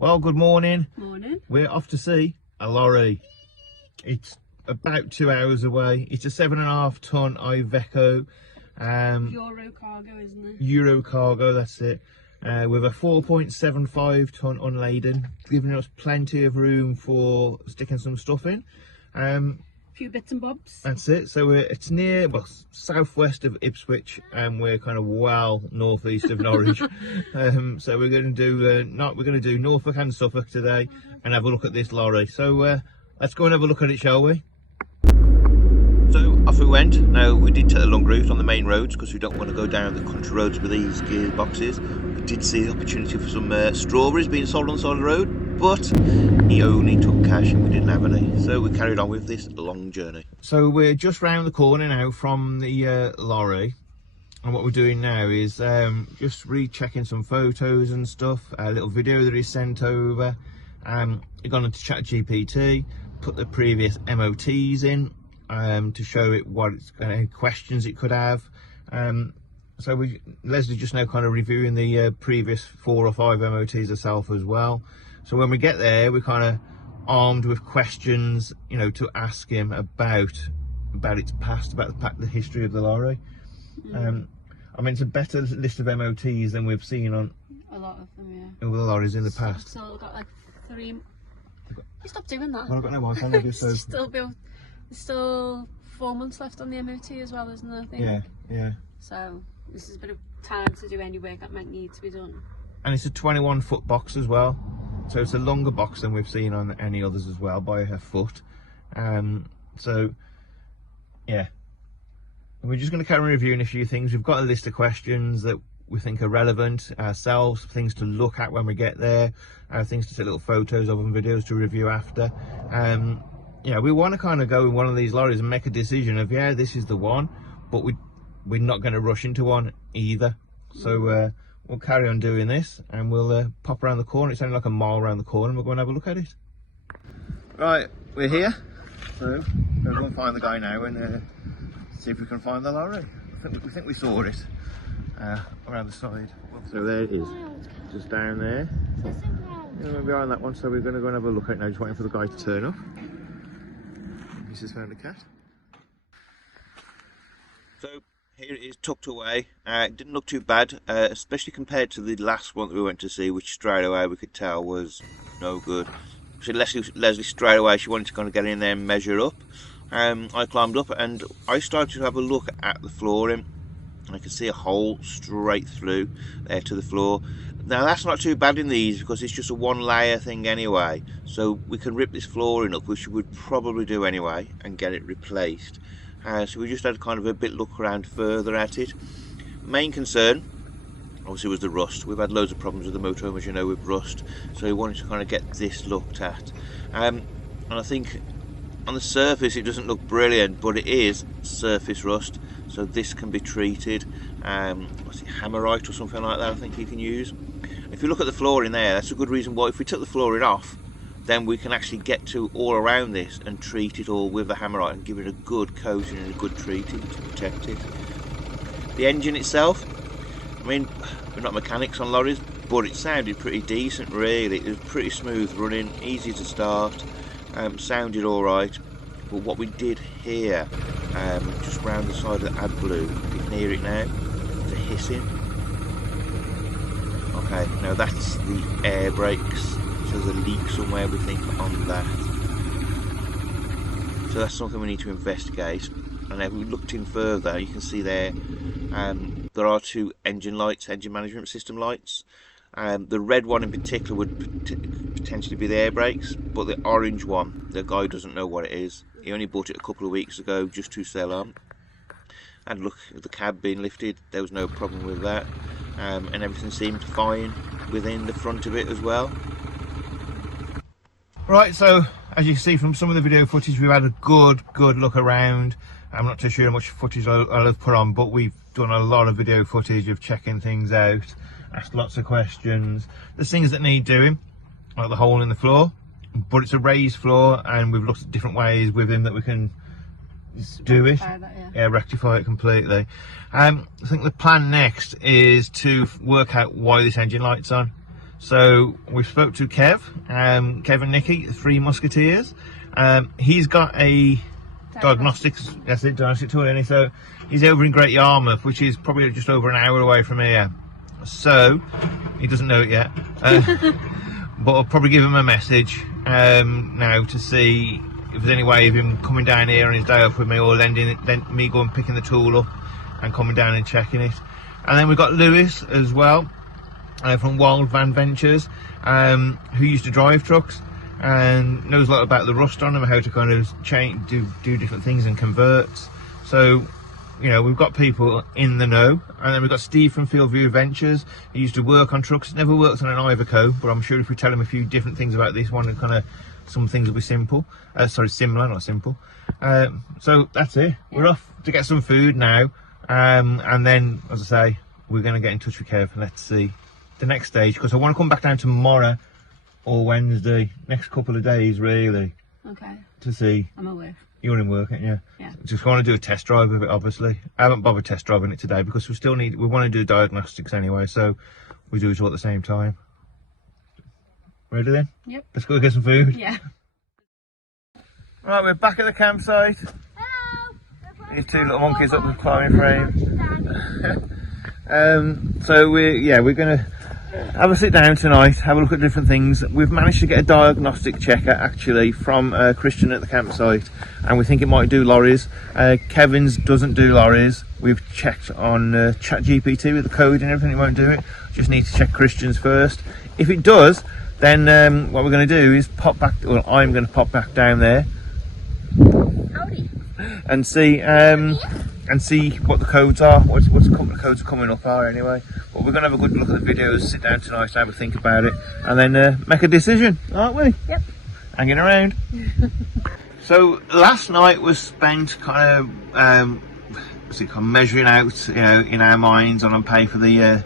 Well, good morning. Morning. We're off to see a lorry. It's about 2 hours away. It's a 7.5 ton Iveco. Euro cargo, isn't it? Euro cargo, that's it. With a 4.75 ton unladen, giving us plenty of room for sticking some stuff in. Few bits and bobs. That's it. So it's near, well, southwest of Ipswich, and we're kind of well northeast of Norwich. So we're going to do Norfolk and Suffolk today, and have a look at this lorry. So let's go and have a look at it, shall we? So off we went. Now we did take the long route on the main roads because we don't want to go down the country roads with these gearboxes. We did see the opportunity for some strawberries being sold on the side of the road, but he only took cash and we didn't have any, so we carried on with this long journey. So we're just round the corner now from the lorry, and what we're doing now is just rechecking some photos and stuff, a little video that he sent over. We've gone into ChatGPT, put the previous MOTs in to show it what any questions it could have. So Leslie just now kind of reviewing the previous 4 or 5 MOTs herself as well. So when we get there, we're kind of armed with questions, you know, to ask him about its past, about the history of the lorry. I mean, it's a better list of MOTs than we've seen on a lot of them, yeah. All the lorries in the past. So we've got like 3. You stop doing that. Well, I've got no Wi-Fi, have you? So There's still 4 months left on the MOT as well, isn't there? I think. Yeah. So this is a bit of time to do any work that might need to be done. And it's a 21-foot box as well. So it's a longer box than we've seen on any others as well, by a foot. So yeah, we're just going to carry on reviewing a few things. We've got a list of questions that we think are relevant ourselves, things to look at when we get there, things to take little photos of and videos to review after. Yeah, we want to kind of go in one of these lorries and make a decision of, yeah, this is the one, but we're not going to rush into one either. So we'll carry on doing this, and we'll pop around the corner. It's only like a mile around the corner, and we'll go and have a look at it. Right, we're here. So we'll go and find the guy now and see if we can find the lorry. We think we saw it around the side. So there it is, just down there. We're behind that one, so we're going to go and have a look at it now, just waiting for the guy to turn up. He's just found a cat. So here it is, tucked away. It didn't look too bad, especially compared to the last one that we went to see, which straight away we could tell was no good. So Leslie straight away, she wanted to kind of get in there and measure up. I climbed up and I started to have a look at the flooring. I could see a hole straight through there to the floor. Now that's not too bad in these because it's just a 1-layer thing anyway, so we can rip this flooring up, which we would probably do anyway, and get it replaced. So we just had kind of a bit look around further at it. Main concern obviously was the rust. We've had loads of problems with the motorhome, as you know, with rust, so we wanted to kind of get this looked at. And I think on the surface it doesn't look brilliant, but it is surface rust, so this can be treated. What's it, hammerite or something like that I think you can use. If you look at the flooring there, that's a good reason why if we took the flooring off, then we can actually get to all around this and treat it all with the hammerite and give it a good coating and a good treating to protect it. The engine itself, I mean, we're not mechanics on lorries, but it sounded pretty decent really. It was pretty smooth running, easy to start, sounded alright. But what we did here, just round the side of the AdBlue, you can hear it now, the hissing. Okay, now that's the air brakes, so there's a leak somewhere we think on that. So that's something we need to investigate. And if we looked in further, you can see there are 2 engine lights, engine management system lights. The red one in particular would potentially be the air brakes, but the orange one, the guy doesn't know what it is. He only bought it a couple of weeks ago just to sell on. And look, the cab being lifted, there was no problem with that, and everything seemed fine within the front of it as well. Right, so as you can see from some of the video footage, we've had a good look around. I'm not too sure how much footage I'll have put on, but we've done a lot of video footage of checking things out, asked lots of questions. There's things that need doing, like the hole in the floor, but it's a raised floor, and we've looked at different ways with him that we can do it. Rectify it completely. I think the plan next is to work out why this engine light's on. So we spoke to Kev and Nicky, three musketeers. He's got a diagnostics, that's it, diagnostic tool, and so he's over in Great Yarmouth, which is probably just over an hour away from here. So he doesn't know it yet, but I'll probably give him a message now to see if there's any way of him coming down here on his day off with me, or lending me going picking the tool up and coming down and checking it. And then we've got Lewis as well, from Wild Van Ventures, who used to drive trucks and knows a lot about the rust on them, how to kind of change, do different things and converts. So, you know, we've got people in the know. And then we've got Steve from Fieldview Adventures. He used to work on trucks, never worked on an Iveco, but I'm sure if we tell him a few different things about this one, kind of some things will be simple. Similar, not simple. So that's it. We're off to get some food now. And then, as I say, we're going to get in touch with Kev and let's see the next stage, because I want to come back down tomorrow or Wednesday, next couple of days really. Okay. To see. I'm aware. You're in work, aren't you? Yeah. Just want to do a test drive of it, obviously. I haven't bothered test driving it today because we want to do diagnostics anyway, so we do it all at the same time. Ready then? Yep. Let's go get some food. Yeah. Right, we're back at the campsite. Hello. These two little monkeys up with climbing frames. So we're gonna have a sit down tonight, have a look at different things. We've managed to get a diagnostic checker actually from Christian at the campsite, and we think it might do lorries. Kevin's doesn't do lorries. We've checked on ChatGPT with the code and everything, it won't do it. Just need to check Christian's first. If it does, then what we're going to do is I'm going to pop back down there. Howdy. And see what the codes are, what the codes are coming up are anyway. But we're going to have a good look at the videos, sit down tonight, have a think about it, and then make a decision, aren't we? Yep. Hanging around. So last night was spent kind of measuring out, you know, in our minds on pay for the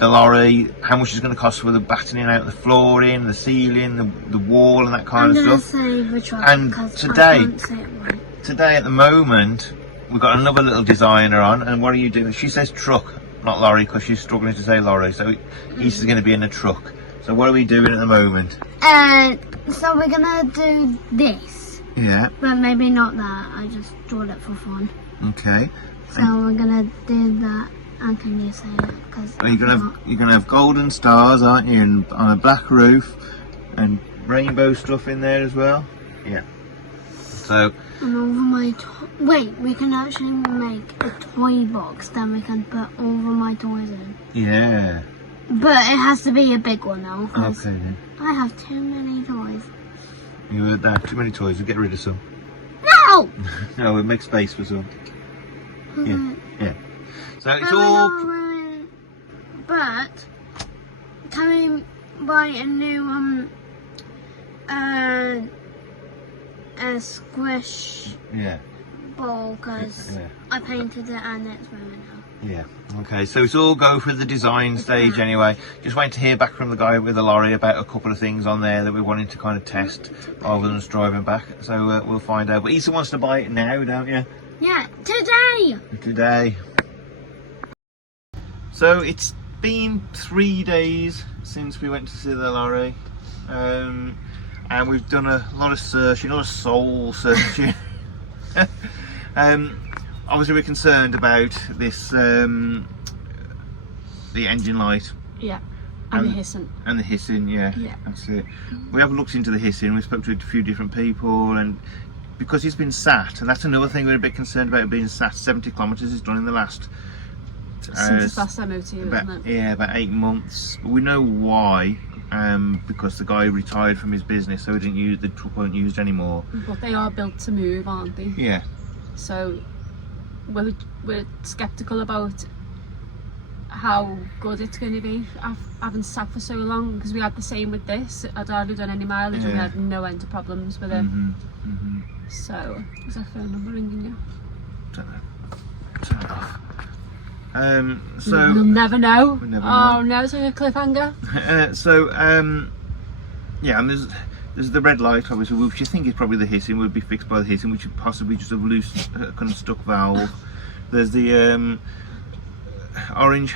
lorry, how much it's going to cost for the battening out the flooring, the ceiling, the wall and that kind of stuff. Say the truck, And today, I can't say it right. Today at the moment, we've got another little designer on, and what are you doing? She says truck, not lorry, because she's struggling to say lorry, so he's going to be in a truck. So what are we doing at the moment? So we're gonna do this. Yeah. But maybe not that, I just drew it for fun. Okay. So we're gonna do that. How can you say it? Because You're gonna have golden stars, aren't you, and on a black roof, and rainbow stuff in there as well. Yeah. So. And over my wait, we can actually make a toy box that we can put over my toys in. Yeah. But it has to be a big one now, because Okay then. I have too many toys. You heard that? Too many toys. We'll get rid of some. No! No, we'll make space for some. Yeah. Yeah. So it's Oh, all. But can we buy a new a squish Yeah. ball? Because Yeah. I painted it and it's ruined now. Yeah. Okay. So it's all go through the design stage anyway. Just waiting to hear back from the guy with the lorry about a couple of things on there that we wanted to kind of test rather than us driving back. So we'll find out. But Issa wants to buy it now, don't you? Yeah, today! Today. So it's been 3 days since we went to see the lorry, and we've done a lot of searching, a lot of soul searching. Obviously we're concerned about this, the engine light. Yeah. And the hissing. And the hissing, yeah. Yeah. That's it. We have looked into the hissing, we spoke to a few different people, and because he's been sat, and that's another thing we're a bit concerned about, being sat. 70 kilometres he's done in the last Since his last MOT, isn't it? Yeah, about 8 months. But we know why, because the guy retired from his business, so he didn't use the truck, weren't used anymore. But they are built to move, aren't they? Yeah. So we're sceptical about how good it's going to be. Having sat for so long, because we had the same with this. I'd hardly done any mileage and we had no end of problems with it. So is that phone number ringing you? Don't know. Turn it off. So You'll never know. We'll never know. No, it's like a cliffhanger. Yeah, and there's the red light, obviously, which you think is probably the hissing, would be fixed by the hissing, which would possibly just have loose, kind of stuck valve. There's the orange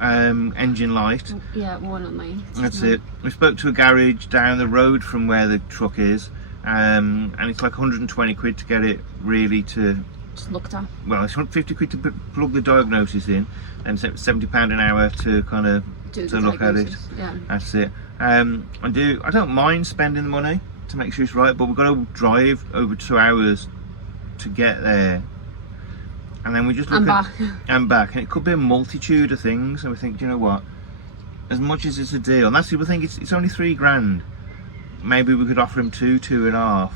engine light. Yeah, one light. That's it. We spoke to a garage down the road from where the truck is, and it's like 120 quid to get it really to... Just looked at. Well, it's 50 quid to plug the diagnosis in, and £70 an hour to kind of to look at it. Yeah. That's it. I don't mind spending the money to make sure it's right, but we've got to drive over 2 hours to get there, and then we just look and back, and it could be a multitude of things. And we think, do you know what? As much as it's a deal, and that's the other thing. It's only £3,000. Maybe we could offer him 2.5.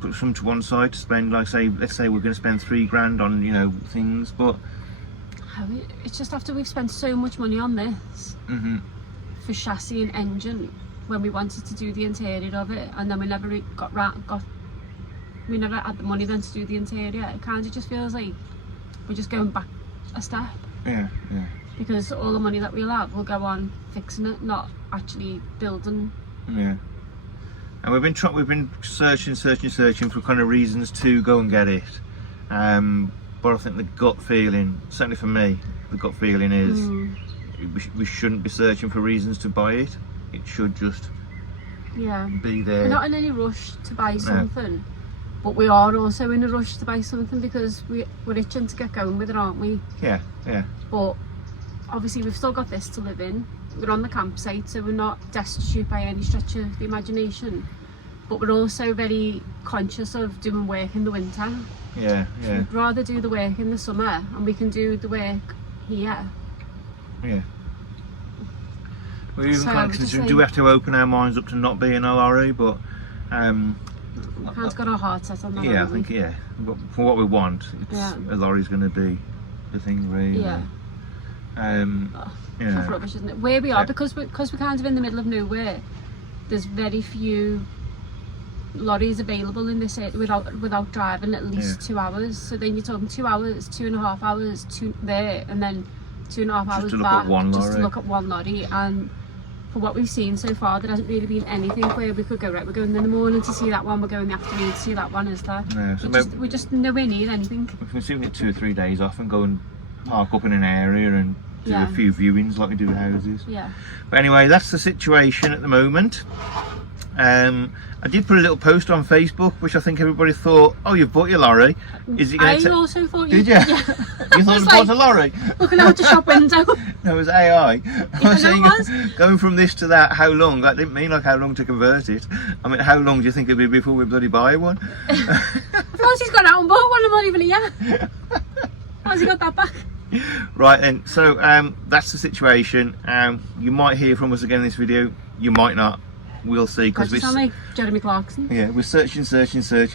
Put some to one side to spend, like, let's say we're going to spend £3,000 on, you know, things, but it's just after we've spent so much money on this for chassis and engine, when we wanted to do the interior of it, and then we never we never had the money then to do the interior. It kind of just feels like we're just going back a step. Yeah. Because all the money that we'll have will go on fixing it, not actually building. Yeah. And we've been searching for kind of reasons to go and get it. But I think the gut feeling, certainly for me, the gut feeling is we shouldn't be searching for reasons to buy it. It should just be there. We're not in any rush to buy something, but we are also in a rush to buy something because we're itching to get going with it, aren't we? Yeah. But obviously we've still got this to live in. We're on the campsite, so we're not destitute by any stretch of the imagination. But we're also very conscious of doing work in the winter. Yeah. We'd rather do the work in the summer, and we can do the work here. Yeah. We're even kind of considering, do we have to open our minds up to not being a lorry? But we've kind of got our heart set on that. Yeah, I think But for what we want, a lorry's going to be the thing, really. Yeah. It's rubbish, isn't it? Where we are, because we're kind of in the middle of nowhere. There's very few lorries available in this area without driving at least 2 hours. So then you're talking 2 hours, 2.5 hours to there, and then 2.5 hours back just to look at one lorry. And for what we've seen so far, there hasn't really been anything where we could go, right, we're going in the morning to see that one, we're going in the afternoon to see that one, is there? Yeah, so we just nowhere near anything. We can see we get 2 or 3 days off and go and park up in an area and do a few viewings like we do with houses. Yeah. But anyway, that's the situation at the moment. I did put a little post on Facebook, which I think everybody thought, oh, you've bought your lorry. Is it going to also thought you did. Yeah. You thought you bought a lorry? Looking out the shop window. No, it was AI. I was saying, going from this to that, how long? That didn't mean like how long to convert it. I mean, how long do you think it'll be before we bloody buy one? Of course he's gone out and bought one, I'm not even here. How's he got that back? Right then, so that's the situation. You might hear from us again in this video, you might not. We'll see, because we sound like Jeremy Clarkson. Yeah, we're searching,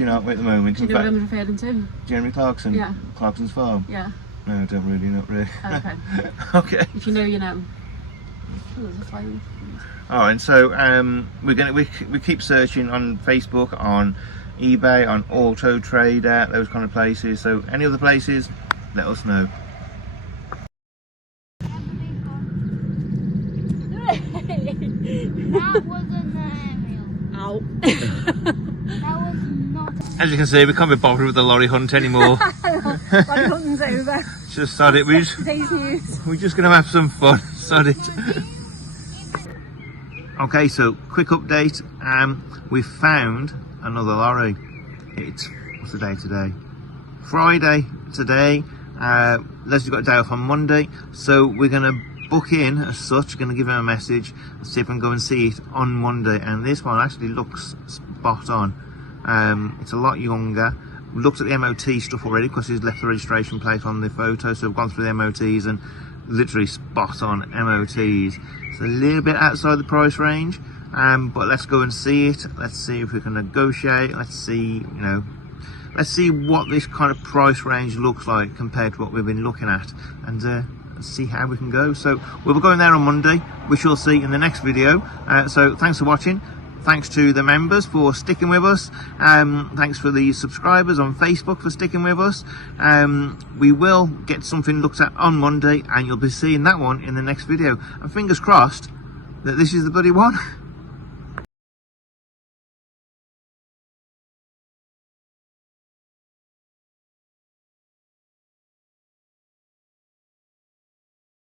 aren't we, at the moment? Do you know what I'm referring to? Jeremy Clarkson? Yeah. Clarkson's Farm? Yeah. No, I don't really, not really. Okay. Okay. If you know, you know. Oh, there's a flame. Alright, so we keep searching on Facebook, on eBay, on Auto Trader, those kind of places. So any other places, let us know. That wasn't an aerial. Ow. That was not. As you can see, we can't be bothered with the lorry hunt anymore. Lorry hunting's over. Just sod it. We're just going to have some fun. Sod it. Okay, so quick update. We've found another lorry. What's the day today? Friday today. Leslie's got a day off on Monday, so we're going to book in as such. Going to give him a message and see if we can go and see it on Monday. And this one actually looks spot on. It's a lot younger. We looked at the MOT stuff already because he's left the registration plate on the photo, so we've gone through the MOTs and literally spot on MOTs. It's a little bit outside the price range, but let's go and see it. Let's see if we can negotiate. Let's see, let's see what this kind of price range looks like compared to what we've been looking at, and see how we can go. So we'll be going there on Monday, which you'll see in the next video. So thanks for watching. Thanks to the members for sticking with us. Thanks for the subscribers on Facebook for sticking with us. We will get something looked at on Monday, and you'll be seeing that one in the next video. And fingers crossed that this is the bloody one.